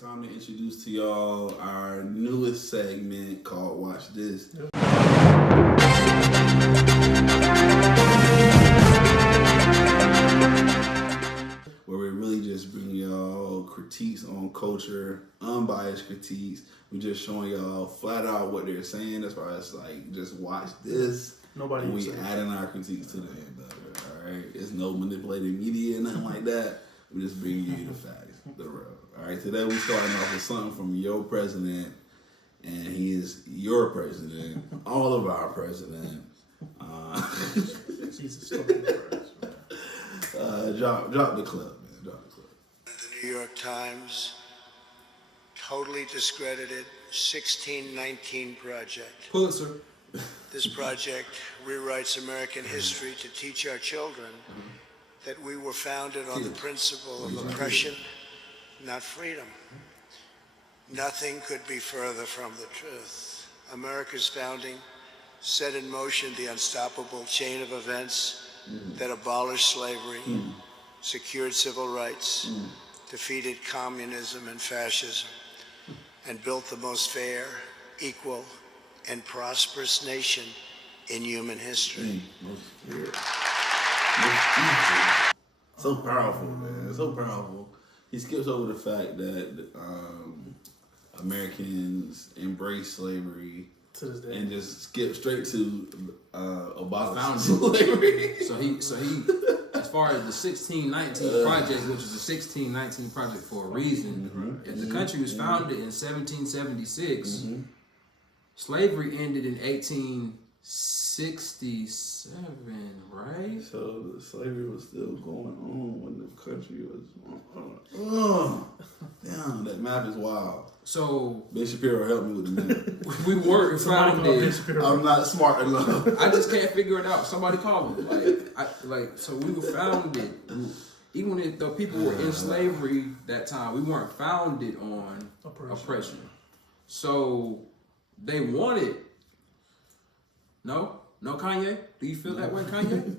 Time to introduce to y'all our newest segment called Watch This. Where we really just bring y'all critiques on culture, unbiased critiques. We just showing y'all flat out what they're saying as far as like just watch this. Nobody. And we adding our critiques to the end of it. All right, it's no manipulated media, nothing like that. We just bring you the facts, the real. All right, today we starting off with something from your president, and he is your president, all of our president. Jesus, drop the clip, man. Drop the clip. The New York Times totally discredited 1619 Project. Pulitzer. This project rewrites American history to teach our children that we were founded on the principle of oppression, not freedom. Nothing could be further from the truth. America's founding set in motion the unstoppable chain of events that abolished slavery, secured civil rights, defeated communism and fascism, and built the most fair, equal, and prosperous nation in human history. So powerful, man. So powerful. He skips over the fact that Americans embrace slavery to this day and just skip straight to abolish slavery. So he, as far as the 1619 project, which is the 1619 project for a reason, if the country was founded in 1776, slavery ended in 1867, right? So the slavery was still going on when the country was. Damn, that map is wild. So Ben Shapiro helped me with the map. we weren't founded. I'm not smart enough. I just can't figure it out. Somebody call me. So we were founded. Even if the people were in slavery that time, we weren't founded on oppression. So they wanted. No, Kanye. Do you feel that way, Kanye?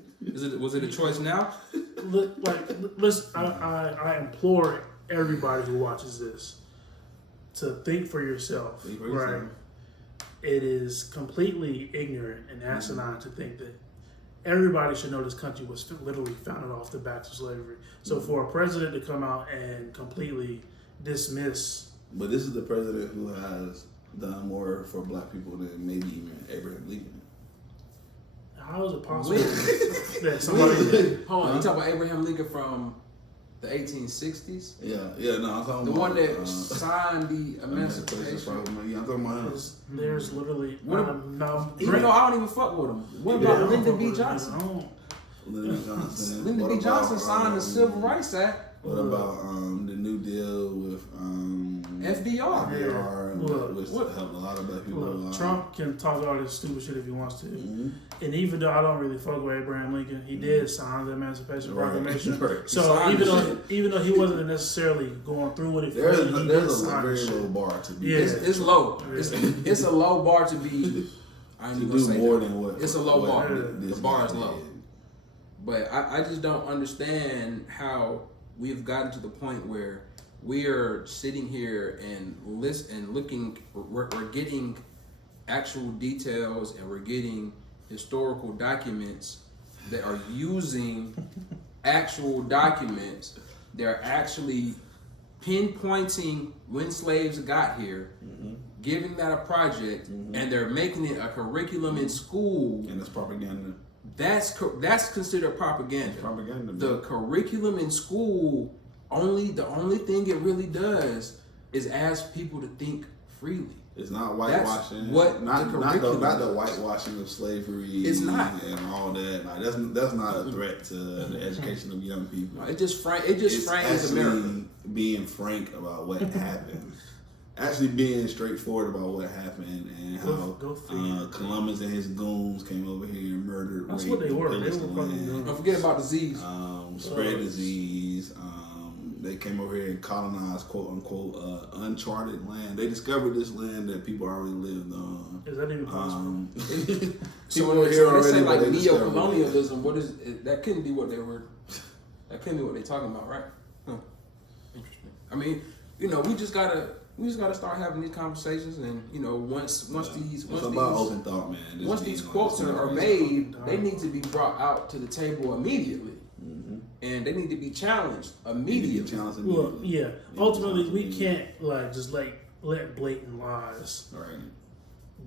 Was it a choice now? Listen, I implore everybody who watches this to think for yourself. Right? It is completely ignorant and asinine to think that everybody should know this country was literally founded off the backs of slavery. So for a president to come out and completely dismiss. But this is the president who has done more for black people than maybe even Abraham Lincoln. How is it possible that somebody... Hold on, you talking about Abraham Lincoln from the 1860s? Yeah, no, I'm talking the about... one that signed the Emancipation. Yeah, I'm talking about him. There's literally... even though I don't even fuck with him. What about Lyndon B. Johnson? Lyndon Johnson. Lyndon B. Johnson signed the Civil Rights Act. What about the New Deal with FDR? Which helped a lot of black people. Trump can talk all this stupid shit if he wants to. And even though I don't really fuck with Abraham Lincoln, he did sign the Emancipation Proclamation. So even though he wasn't necessarily going through with it, there's a very low bar to be. Yeah, it's low. It's a low bar to be. I ain't to gonna do say more that. than what. It's a low bar. The bar is low. But I just don't understand how we've gotten to the point where we are sitting here and looking. We're getting actual details and we're getting historical documents that are using actual documents. They're actually pinpointing when slaves got here, giving that a project, and they're making it a curriculum in school. And it's propaganda. That's considered propaganda. It's propaganda. The curriculum in school, the only thing it really does is ask people to think freely. It's not whitewashing. Not the whitewashing of slavery. It's not, and all that. Like that's not a threat to the education of young people. It just frames America. Being frank about what happened. Actually being straightforward about what happened and how Columbus and his goons came over here and murdered. That's what they were. They were fucking. Don't forget about disease. Spread disease. They came over here and colonized, quote unquote, uncharted land. They discovered this land that people already lived on. Is that even possible? So when they say like neo-colonialism, what is that? Couldn't be what they were. That couldn't be what they're talking about, right? Interesting. I mean, you know, we just gotta start having these conversations, and you know, once these open thought, man. Once these quotes are made, they need to be brought out to the table immediately, and they need to be challenged immediately. Well, yeah. Ultimately, we can't just let blatant lies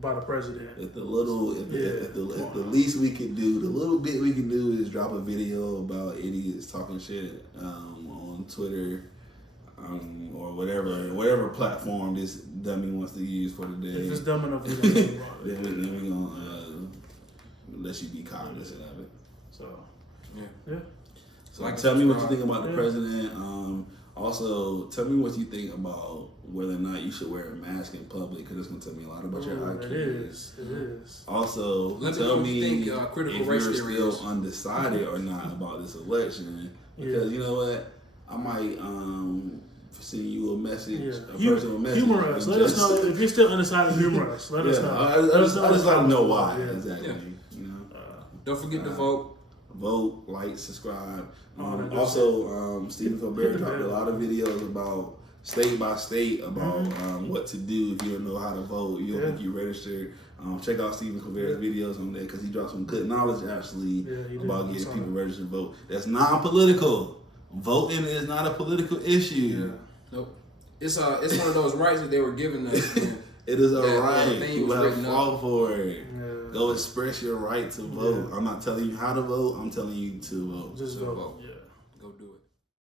by the president. If the least we can do, the little bit we can do is drop a video about idiots talking shit on Twitter. Or whatever platform this dummy wants to use for the day. If it's dumb enough, we're gonna talk about it. then we're gonna let you be cognizant of it. So yeah. So tell me what you think about the president. Also, tell me what you think about whether or not you should wear a mask in public, because it's gonna tell me a lot about your IQ. It is. Also, tell me if you're still undecided or not about this election, because you know what, I might send you a message, a personal message. Humor us. Let us know if you're still undecided. Humor us. Let us know. I just let them know why exactly. You know. Don't forget to vote. Vote, like, subscribe. Also, Stephen Colbert dropped a lot of videos about state by state about what to do if you don't know how to vote. You don't think you registered. Check out Stephen Colbert's videos on that, because he dropped some good knowledge actually about getting people registered to vote. That's non-political. Voting is not a political issue. Nope. It's one of those rights that they were giving us. It is a right. You have to fall for it. Go express your right to vote. I'm not telling you how to vote. I'm telling you to vote. Just vote.